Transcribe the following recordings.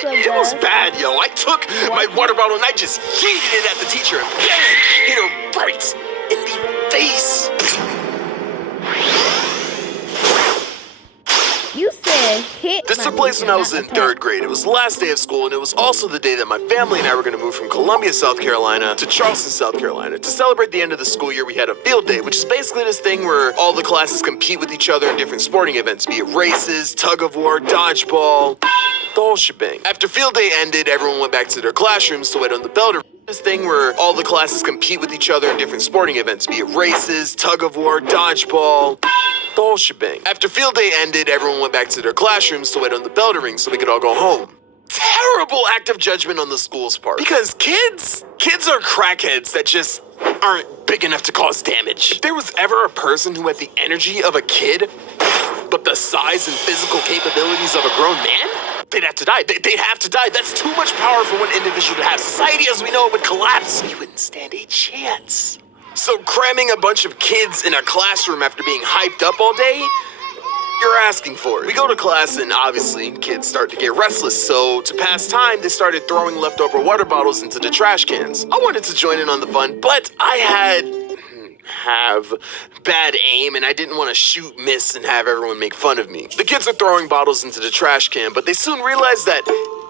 What's up, It was guys? bad, yo. I took my water bottle and I just yeeted it at the teacher and bang, hit her right in the face. You said hit. This took place when I was in third grade. It was the last day of school, and it was also the day that my family and I were going to move from Columbia, South Carolina to Charleston, South Carolina. To celebrate the end of the school year, we had a field day, which is basically this thing where all the classes compete with each other in different sporting events, be it races, tug of war, dodgeball, the whole shebang. After field day ended, everyone went back to their classrooms to wait on the bell to this thing where all the classes compete with each other in different sporting events, be it races, tug of war, dodgeball, the whole shebang. After field day ended, everyone went back to their classrooms to wait on the bell to ring so we could all go home. Terrible act of judgment on the school's part. Because kids are crackheads that just aren't big enough to cause damage. If there was ever a person who had the energy of a kid, but the size and physical capabilities of a grown man, they'd have to die. They'd have to die. That's too much power for one individual to have. Society as we know it would collapse. You wouldn't stand a chance. So cramming a bunch of kids in a classroom after being hyped up all day, you're asking for it. We go to class and obviously kids start to get restless. So to pass time, they started throwing leftover water bottles into the trash cans. I wanted to join in on the fun, but I have bad aim and I didn't want to shoot, miss, and have everyone make fun of me. The kids are throwing bottles into the trash can, but they soon realized that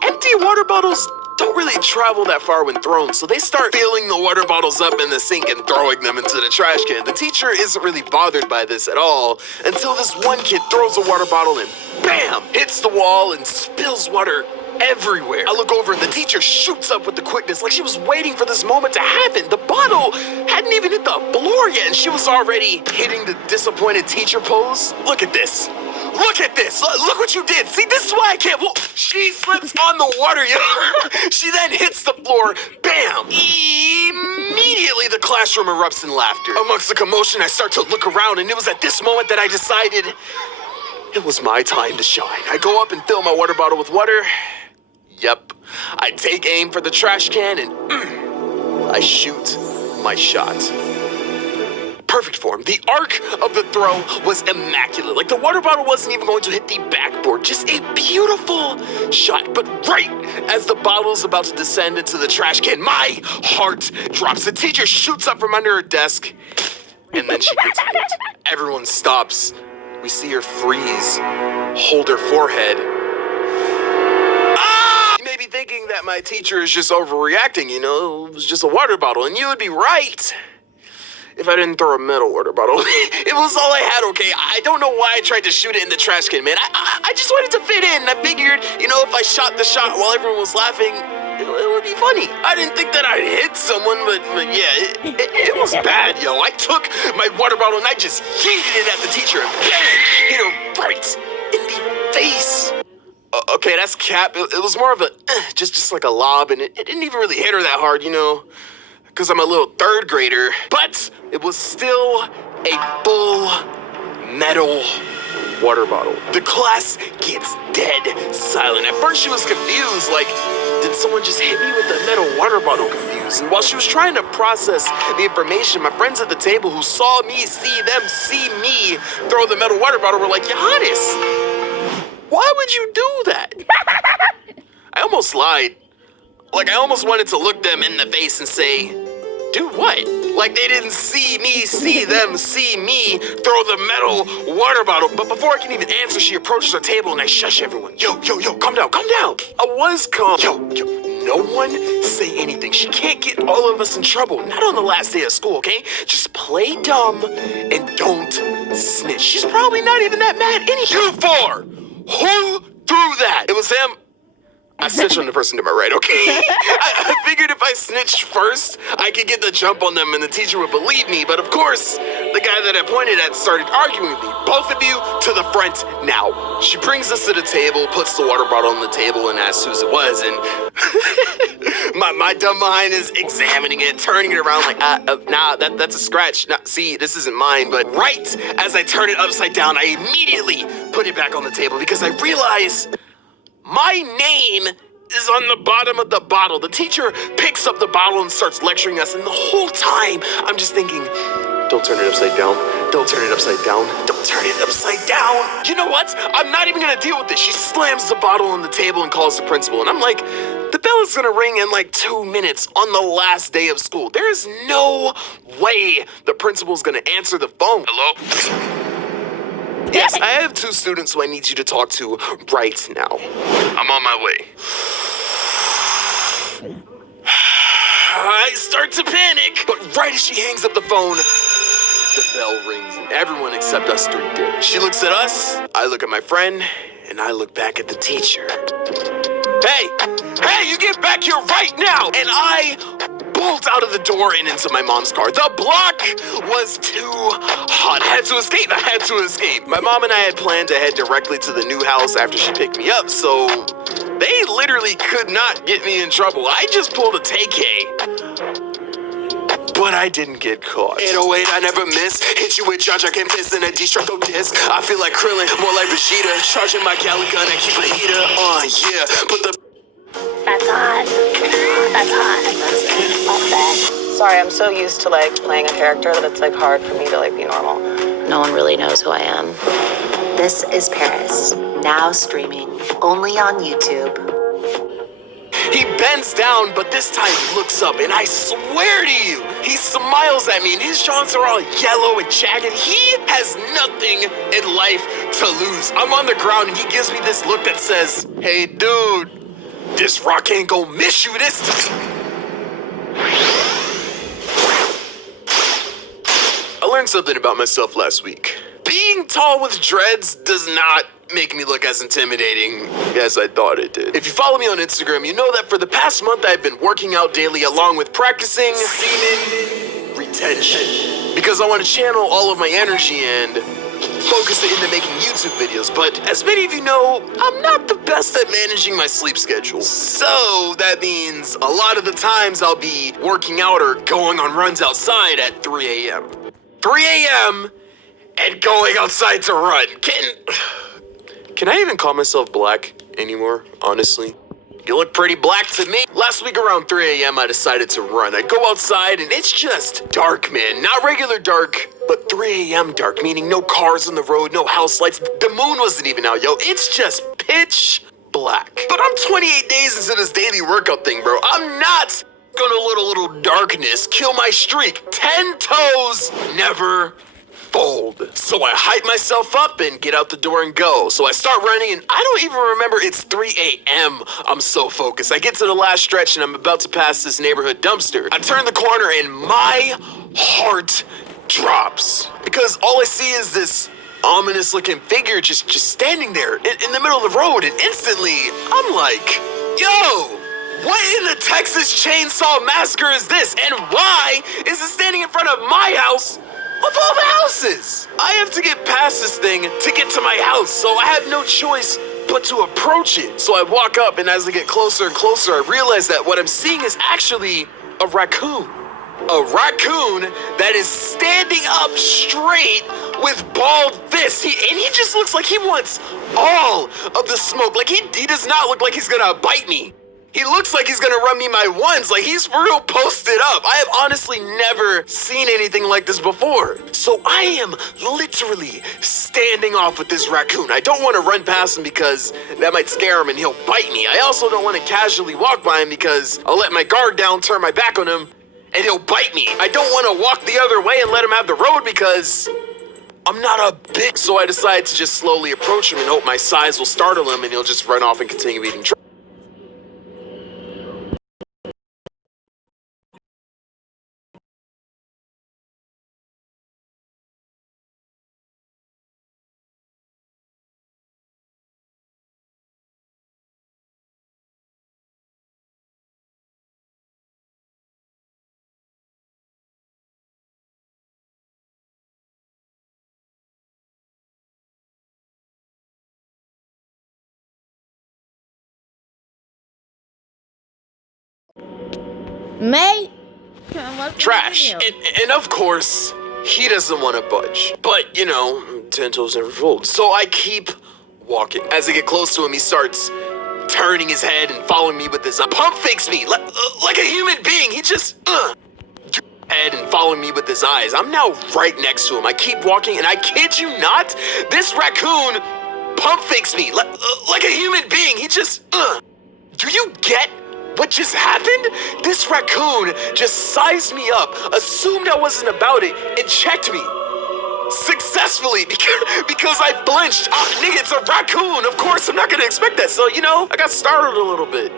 empty water bottles don't really travel that far when thrown, so they start filling the water bottles up in the sink and throwing them into the trash can. The teacher isn't really bothered by this at all until this one kid throws a water bottle and bam, hits the wall and spills water everywhere. I look over and the teacher shoots up with the quickness like she was waiting for this moment to happen. The bottle hadn't even hit the floor yet and she was already hitting the disappointed teacher pose. Look at this. Look at this. Look what you did. See, this is why I can't. Whoa. She slips on the water. She then hits the floor. Bam. Immediately, the classroom erupts in laughter. Amongst the commotion, I start to look around, and it was at this moment that I decided it was my time to shine. I go up and fill my water bottle with water. Yep. I take aim for the trash can, and I shoot my shot. Perfect form. The arc of the throw was immaculate. Like the water bottle wasn't even going to hit the backboard. Just a beautiful shot. But right as the bottle is about to descend into the trash can, my heart drops. The teacher shoots up from under her desk, and then she gets hit. Everyone stops. We see her freeze, hold her forehead. You may be thinking that my teacher is just overreacting, you know, it was just a water bottle, and you would be right. If I didn't throw a metal water bottle. It was all I had, okay? I don't know why I tried to shoot it in the trash can, man. I just wanted to fit in. I figured, you know, if I shot the shot while everyone was laughing, it would be funny. I didn't think that I'd hit someone, but yeah, it was bad, yo. I took my water bottle and I just yeeted it at the teacher and bang, hit her right in the face. Okay, that's cap. It was more of a, just like a lob, and it didn't even really hit her that hard, you know? Because I'm a little third grader, but it was still a full metal water bottle. The class gets dead silent. At first she was confused, like, did someone just hit me with a metal water bottle confused? And while she was trying to process the information, my friends at the table who saw me see me throw the metal water bottle were like, Johannes, why would you do that? I almost lied. Like, I almost wanted to look them in the face and say, do what? Like they didn't see me throw the metal water bottle. But before I can even answer, she approaches our table and I shush everyone. Yo, calm down. I was calm. Yo, no one say anything. She can't get all of us in trouble. Not on the last day of school, okay? Just play dumb and don't snitch. She's probably not even that mad anyhow. You four! Who threw that? It was him. I snitched on the person to my right, okay? I figured if I snitched first, I could get the jump on them and the teacher would believe me. But of course, the guy that I pointed at started arguing with me. Both of you to the front now. She brings us to the table, puts the water bottle on the table and asks whose it was. And my dumb behind is examining it, turning it around like, nah, that's a scratch. Nah, see, this isn't mine. But right as I turn it upside down, I immediately put it back on the table because I realize my name is on the bottom of the bottle. The teacher picks up the bottle and starts lecturing us, and the whole time I'm just thinking, don't turn it upside down. Don't turn it upside down. Don't turn it upside down. You know what? I'm not even gonna deal with this. She slams the bottle on the table and calls the principal. And I'm like, the bell is gonna ring in like 2 minutes on the last day of school. There is no way the principal's gonna answer the phone. Hello? Yes, I have 2 students who I need you to talk to right now. I'm on my way. I start to panic, but right as she hangs up the phone, the bell rings and everyone except us 3 did. She looks at us, I look at my friend, and I look back at the teacher. Hey, you get back here right now! And I bolt out of the door and into my mom's car. The block was too hot. I had to escape. My mom and I had planned to head directly to the new house after she picked me up, so they literally could not get me in trouble. I just pulled a TK. But I didn't get caught. 808, I never miss. Hit you with Jar can fist in a destructo disc. I feel like Krillin, more like Vegeta. Charging my Cali gun, I keep a heater on, yeah. Put the... That's hot. That's hot. That's not bad. Sorry, I'm so used to like playing a character that it's like hard for me to like be normal. No one really knows who I am. This is Paris, now streaming only on YouTube. He bends down, but this time looks up, and I swear to you, he smiles at me, and his jaws are all yellow and jagged. He has nothing in life to lose. I'm on the ground, and he gives me this look that says, hey, dude, this rock ain't gonna miss you this time. I learned something about myself last week. Being tall with dreads does not make me look as intimidating as I thought it did. If you follow me on Instagram, you know that for the past month I've been working out daily along with practicing semen retention. Because I want to channel all of my energy and focus it into making YouTube videos. But as many of you know, I'm not the best at managing my sleep schedule. So that means a lot of the times I'll be working out or going on runs outside at 3 a.m. 3 a.m. and going outside to run. Can I even call myself black anymore, honestly? You look pretty black to me. Last week around 3 a.m. I decided to run. I go outside and it's just dark, man. Not regular dark, but 3 a.m. dark, meaning no cars on the road, no house lights. The moon wasn't even out, yo. It's just pitch black. But I'm 28 days into this daily workout thing, bro. I'm not gonna let a little darkness kill my streak. 10 toes never fold. So I hype myself up and get out the door and go. So I start running and I don't even remember it's 3 a.m. I'm so focused. I get to the last stretch and I'm about to pass this neighborhood dumpster. I turn the corner and my heart drops because all I see is this ominous looking figure just standing there in the middle of the road, and instantly I'm like, yo, what in the Texas Chainsaw Massacre is this? And why is it standing in front of my house of all the houses? I have to get past this thing to get to my house, so I have no choice but to approach it. So I walk up, and as I get closer and closer, I realize that what I'm seeing is actually a raccoon. A raccoon that is standing up straight with bald fists. He just looks like he wants all of the smoke. Like he does not look like he's gonna bite me. He looks like he's gonna run me my ones, like he's real posted up. I have honestly never seen anything like this before. So I am literally standing off with this raccoon. I don't want to run past him because that might scare him and he'll bite me. I also don't want to casually walk by him because I'll let my guard down, turn my back on him, and he'll bite me. I don't want to walk the other way and let him have the road because I'm not a bitch. So I decide to just slowly approach him and hope my size will startle him and he'll just run off and continue eating trash. Mate, Trash. And of course, he doesn't want to budge. But, you know, 10 toes never fold. So I keep walking. As I get close to him, he starts turning his head and following me with this pump fakes me like a human being. He just head and following me with his eyes. I'm now right next to him. I keep walking, and I kid you not, this raccoon pump fakes me like a human being. He just, Do you get what just happened? This raccoon just sized me up, assumed I wasn't about it, and checked me. Successfully, because I blinched. Nigga, it's a raccoon. Of course, I'm not gonna expect that. So, I got startled a little bit.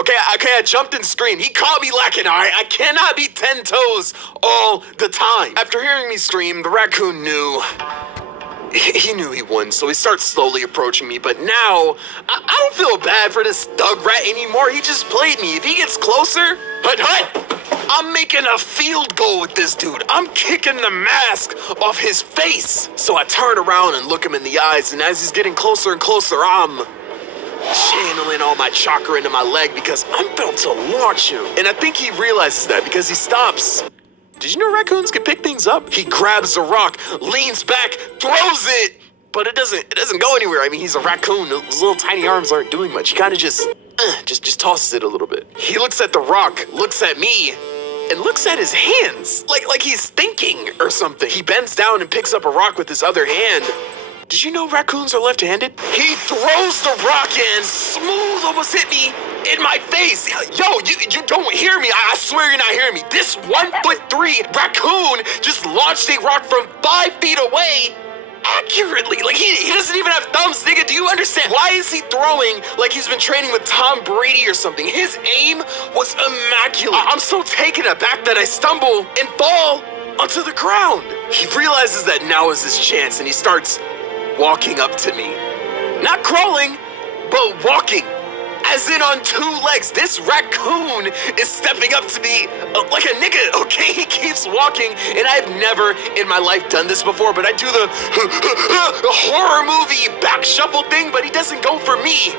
Okay, I jumped and screamed. He caught me lacking, all right? I cannot be 10 toes all the time. After hearing me scream, the raccoon knew. He knew he won, so he starts slowly approaching me, but now, I don't feel bad for this thug rat anymore. He just played me. If he gets closer, I'm making a field goal with this dude. I'm kicking the mask off his face. So I turn around and look him in the eyes, and as he's getting closer and closer, I'm channeling all my chakra into my leg because I'm about to launch him. And I think he realizes that because he stops. Did you know raccoons can pick things up? He grabs a rock, leans back, throws it, but it doesn't go anywhere. I mean, he's a raccoon. His little tiny arms aren't doing much. He kind of just tosses it a little bit. He looks at the rock, looks at me, and looks at his hands, like he's thinking or something. He bends down and picks up a rock with his other hand. Did you know raccoons are left-handed? He throws the rock in, smooth, almost hit me in my face. Yo, you don't hear me. I swear you're not hearing me. This 1'3" raccoon just launched a rock from 5 feet away accurately. Like, he doesn't even have thumbs, nigga. Do you understand? Why is he throwing like he's been training with Tom Brady or something? His aim was immaculate. I'm so taken aback that I stumble and fall onto the ground. He realizes that now is his chance, and he starts walking up to me. Not crawling, but walking. As in on 2 legs. This raccoon is stepping up to me like a nigga, okay? He keeps walking, and I've never in my life done this before, but I do the horror movie back shuffle thing, but he doesn't go for me.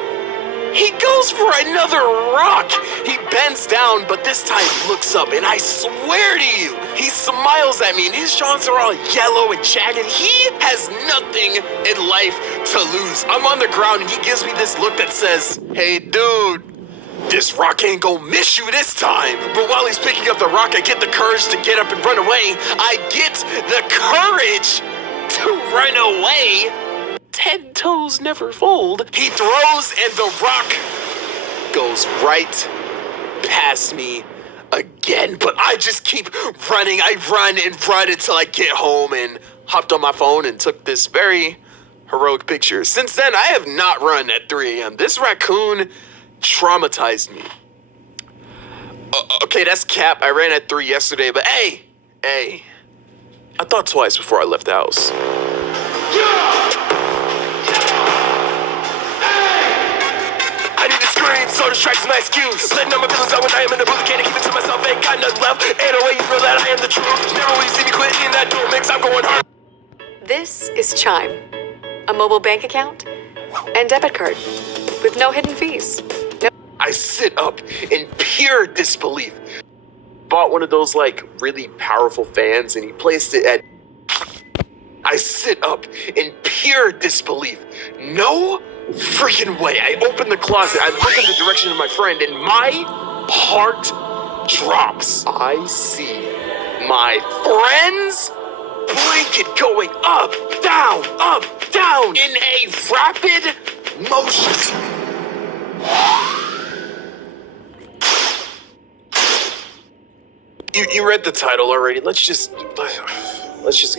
He goes for another rock. He bends down, but this time looks up, and I swear to you, he smiles at me, and his jaws are all yellow and jagged. He has nothing in life to lose. I'm on the ground, and he gives me this look that says, "Hey, dude, this rock ain't gonna miss you this time." But while he's picking up the rock, I get the courage to get up and run away. I get the courage to run away. 10 toes never fold. He throws, and the rock goes right past me again. But I just keep running. I run and run until I get home and hopped on my phone and took this very heroic picture. Since then, I have not run at 3 a.m. This raccoon traumatized me. Okay, that's cap. I ran at 3 yesterday, but hey, I thought twice before I left the house. So distracts my excuse. Letting all my feelings out when I am in the booth. Can't keep it to myself, ain't got nothing left. Ain't no way you know that I am the truth. Never will you see me quit in that door mix. I'm going hard. This is Chime, a mobile bank account and debit card with no hidden fees. I sit up in pure disbelief. Bought one of those really powerful fans, and he placed it at. I sit up in pure disbelief. No freaking way. I open the closet. I look in the direction of my friend, and my heart drops. I see my friend's blanket going up, down in a rapid motion. You read the title already. Let's just get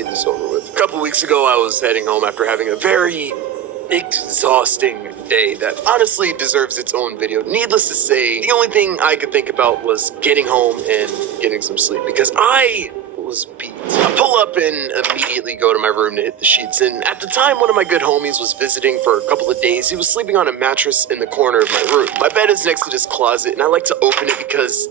this over with. A couple weeks ago, I was heading home after having a very exhausting day that honestly deserves its own video. Needless to say, the only thing I could think about was getting home and getting some sleep because I was beat. I pull up and immediately go to my room to hit the sheets, and at the time one of my good homies was visiting for a couple of days. He was sleeping on a mattress in the corner of my room. My bed is next to this closet, and I like to open it because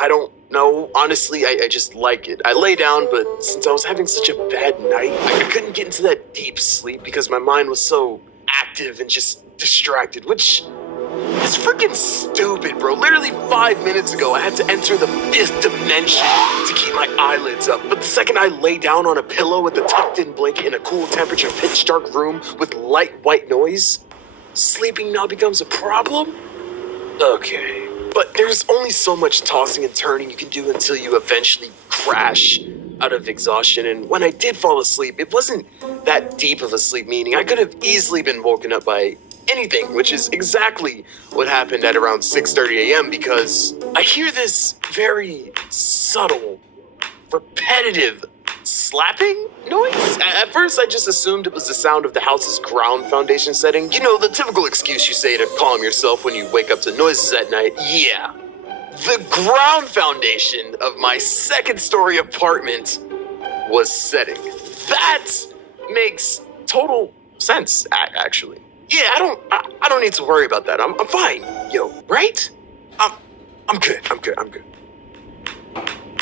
I don't know. Honestly, I just like it. I lay down, but since I was having such a bad night, I couldn't get into that deep sleep because my mind was so active and just distracted, which is freaking stupid, bro. Literally 5 minutes ago, I had to enter the 5th dimension to keep my eyelids up. But the second I lay down on a pillow with a tucked-in blanket in a cool temperature, pitch-dark room with light white noise, sleeping now becomes a problem? Okay. But there's only so much tossing and turning you can do until you eventually crash out of exhaustion. And when I did fall asleep, it wasn't that deep of a sleep, meaning I could have easily been woken up by anything, which is exactly what happened at around 6:30 a.m. because I hear this very subtle, repetitive slapping noise. At first, I just assumed it was the sound of the house's ground foundation setting. You know, the typical excuse you say to calm yourself when you wake up to noises at night. Yeah. The ground foundation of my second-story apartment was setting. That makes total sense, actually. Yeah, I don't need to worry about that. I'm fine, yo, right? I'm good.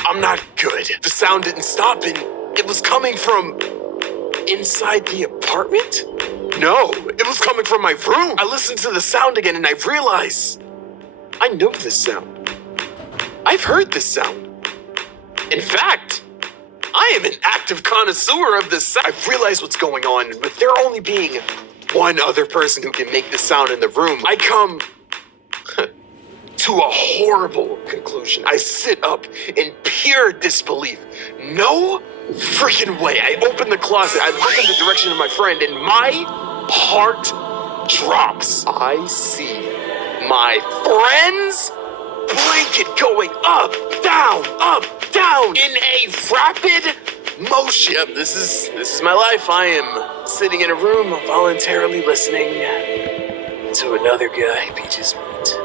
I'm not good. The sound didn't stop, and it was coming from inside the apartment? No, it was coming from my room. I listened to the sound again, and I realized I know this sound. I've heard this sound. In fact, I am an active connoisseur of this sound. I've realized what's going on, and with there only being one other person who can make this sound in the room, I come to a horrible conclusion. I sit up in pure disbelief. No freaking way. I open the closet, I look in the direction of my friend, and my heart drops. I see my friend's blanket going up, down, in a rapid motion. Yep, this is my life. I am sitting in a room voluntarily listening to another guy beat his meat.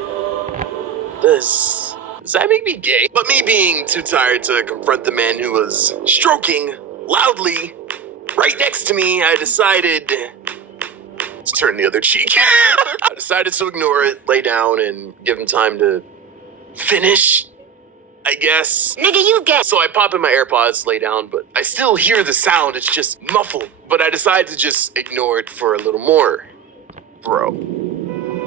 Does that make me gay? But me being too tired to confront the man who was stroking loudly right next to me, I decided to turn the other cheek. I decided to ignore it, lay down, and give him time to finish, I guess. Nigga, you get. So I pop in my AirPods, lay down, but I still hear the sound. It's just muffled. But I decided to just ignore it for a little more. Bro,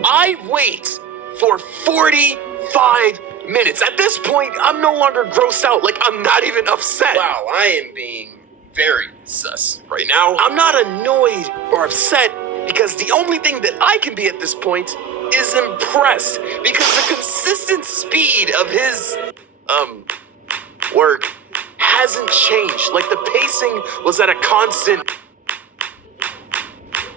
I wait for 45 minutes. At this point, I'm no longer grossed out. Like, I'm not even upset. Wow, I am being very sus right now. I'm not annoyed or upset because the only thing that I can be at this point is impressed because the consistent speed of his work hasn't changed. Like, the pacing was at a constant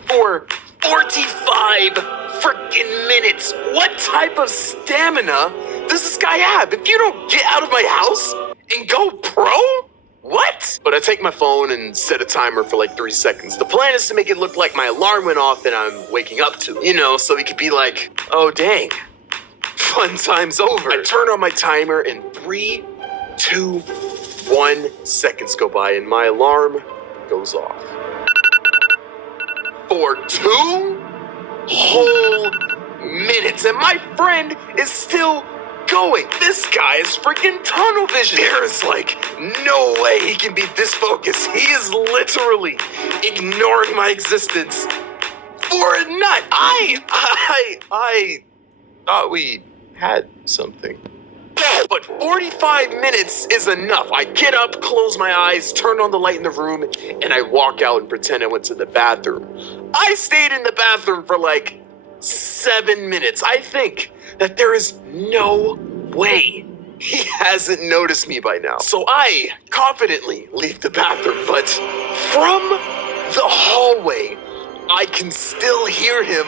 for 45 freaking minutes. What type of stamina does this guy have? If you don't get out of my house and go pro? What? But I take my phone and set a timer for like 3 seconds. The plan is to make it look like my alarm went off and I'm waking up to, you know, so he could be like, oh dang, fun time's over. I turn on my timer and 3, 2, 1 seconds go by and my alarm goes off. For 2 whole minutes, and my friend is still going. This guy is freaking tunnel vision. There is like no way he can be this focused. He is literally ignoring my existence for a nut. I thought we had something. But 45 minutes is enough. I get up, close my eyes, turn on the light in the room, and I walk out and pretend I went to the bathroom. I stayed in the bathroom for like 7 minutes. I think that there is no way he hasn't noticed me by now. So I confidently leave the bathroom, but from the hallway, I can still hear him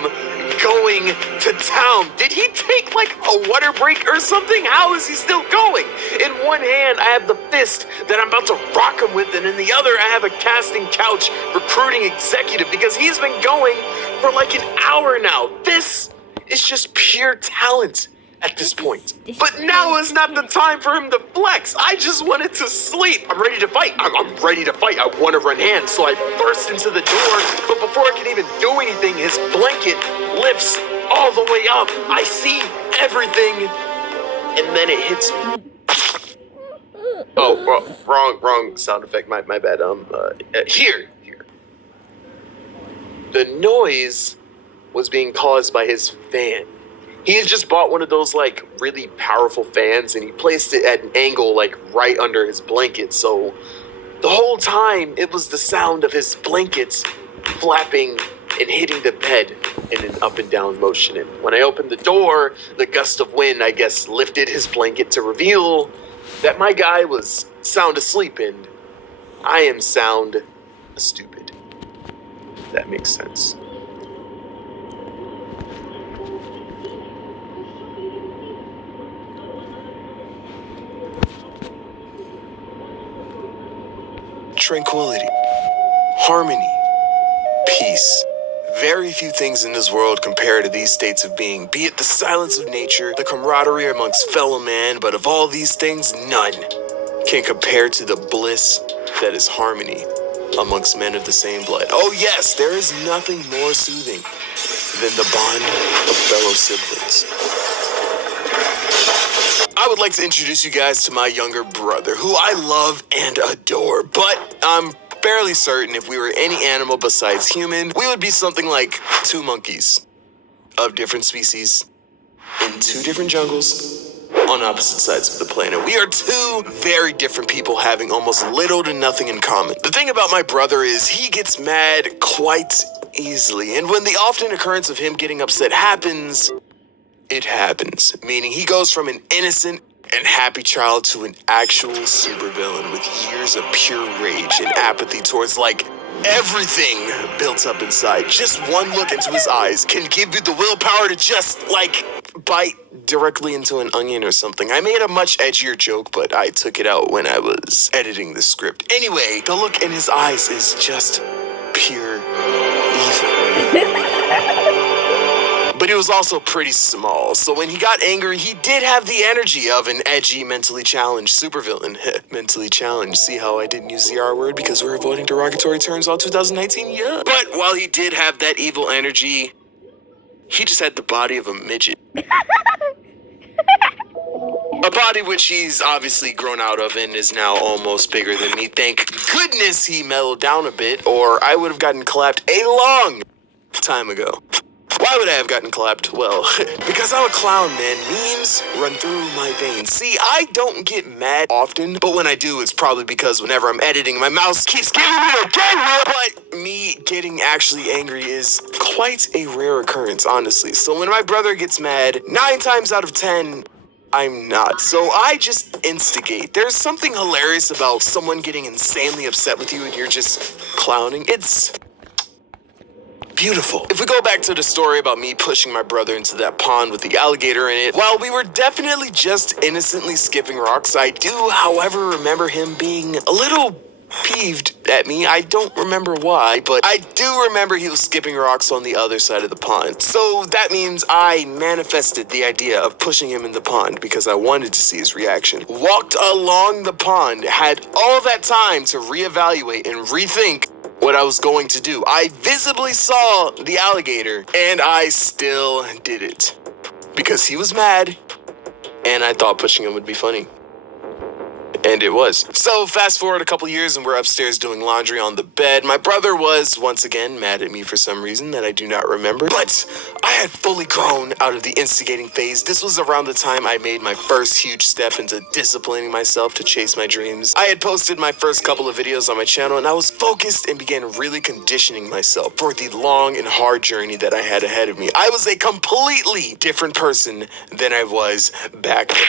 going to town. Did he take like a water break or something? How is he still going? In one hand, I have the fist that I'm about to rock him with, and in the other, I have a casting couch recruiting executive because he's been going for like an hour now. This is just pure talent at this point. But now is not the time for him to flex. I just wanted to sleep. I'm ready to fight. I'm ready to fight. I want to run hands. So I burst into the door, but before I can even do anything, his blanket lifts all the way up. I see everything, and then it hits me. Oh, wrong sound effect. My bad. Here. The noise was being caused by his fan. He had just bought one of those like really powerful fans and he placed it at an angle like right under his blanket. So the whole time it was the sound of his blankets flapping and hitting the bed in an up and down motion. And when I opened the door, the gust of wind, I guess, lifted his blanket to reveal that my guy was sound asleep, and I am sound stupid. That makes sense. Tranquility, harmony, peace. Very few things in this world compare to these states of being, be it the silence of nature, the camaraderie amongst fellow man, but of all these things, none can compare to the bliss that is harmony amongst men of the same blood. Oh yes, there is nothing more soothing than the bond of fellow siblings. I would like to introduce you guys to my younger brother, who I love and adore, but I'm fairly certain if we were any animal besides human, we would be something like two monkeys of different species in two different jungles on opposite sides of the planet. We are two very different people having almost little to nothing in common. The thing about my brother is he gets mad quite easily, and when the often occurrence of him getting upset happens, it happens, meaning he goes from an innocent and happy child to an actual supervillain with years of pure rage and apathy towards, like, everything built up inside. Just one look into his eyes can give you the willpower to just, like, bite directly into an onion or something. I made a much edgier joke, but I took it out when I was editing the script. Anyway, the look in his eyes is just pure evil. But he was also pretty small, so when he got angry, he did have the energy of an edgy, mentally challenged supervillain. Mentally challenged. See how I didn't use the R word because we're avoiding derogatory terms all 2019? Yeah. But while he did have that evil energy, he just had the body of a midget. A body which he's obviously grown out of and is now almost bigger than me. Thank goodness he mellowed down a bit, or I would have gotten clapped a long time ago. Why would I have gotten clapped? Well, because I'm a clown, man. Memes run through my veins. See, I don't get mad often, but when I do, it's probably because whenever I'm editing, my mouse keeps giving me a gang. But me getting actually angry is quite a rare occurrence, honestly. So when my brother gets mad, 9 times out of 10, I'm not. So I just instigate. There's something hilarious about someone getting insanely upset with you and you're just clowning. It's beautiful. If we go back to the story about me pushing my brother into that pond with the alligator in it, while we were definitely just innocently skipping rocks, I do, however, remember him being a little peeved at me. I don't remember why, but I do remember he was skipping rocks on the other side of the pond. So that means I manifested the idea of pushing him in the pond because I wanted to see his reaction. Walked along the pond, had all that time to reevaluate and rethink what I was going to do. I visibly saw the alligator, and I still did it. Because he was mad, and I thought pushing him would be funny. And it was. So fast forward a couple years and we're upstairs doing laundry on the bed. My brother was once again mad at me for some reason that I do not remember. But I had fully grown out of the instigating phase. This was around the time I made my first huge step into disciplining myself to chase my dreams. I had posted my first couple of videos on my channel and I was focused and began really conditioning myself for the long and hard journey that I had ahead of me. I was a completely different person than I was back then.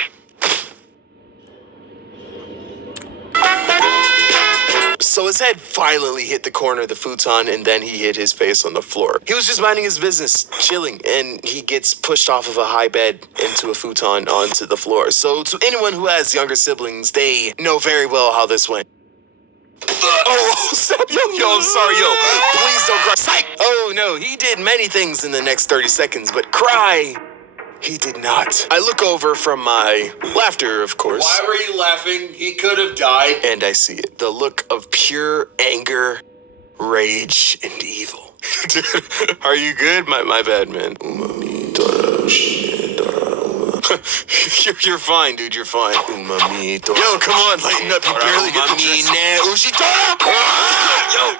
So his head violently hit the corner of the futon and then he hit his face on the floor. He was just minding his business, chilling, and he gets pushed off of a high bed into a futon onto the floor. So to anyone who has younger siblings, they know very well how this went. Oh, stop, yo, I'm sorry, yo. Please don't cry. Psych! Oh no, he did many things in the next 30 seconds, but cry, he did not. I look over from my laughter, of course. Why were you laughing? He could have died. And I see it. The look of pure anger, rage, and evil. Dude, are you good? My bad, man. You're fine, dude. You're fine. Yo, come on, lighten up. You barely get the gist. Yo,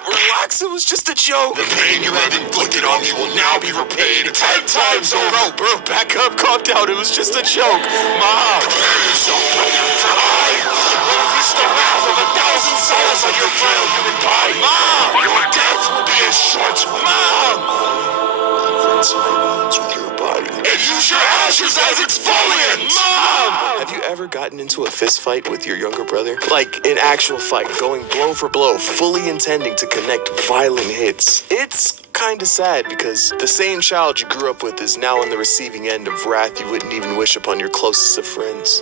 relax. It was just a joke. The pain you have inflicted on me will now be repaid 10 times over. Bro, back up. Calm down. It was just a joke. Mom. Prepare yourself, brother, for I will unleash the wrath of 1,000 souls on your frail human body. Mom. Your death will be as short. Mom. Rinse my wounds with your body. And use your blushes as exfoliant! Mom! Have you ever gotten into a fist fight with your younger brother? Like an actual fight, going blow for blow, fully intending to connect violent hits. It's kinda sad because the same child you grew up with is now on the receiving end of wrath you wouldn't even wish upon your closest of friends.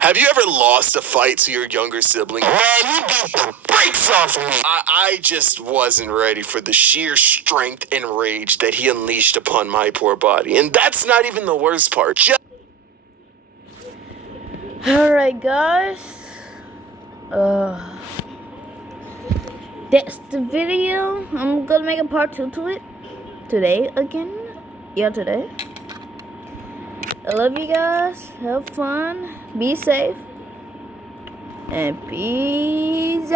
Have you ever lost a fight to your younger sibling? Man, you beat the brakes off me! I just wasn't ready for the sheer strength and rage that he unleashed upon my poor body. And that's not even the worst part. Alright guys, that's the video. I'm gonna make a part 2 to it today again. Yeah, today. I love you guys. Have fun. Be safe. And peace out.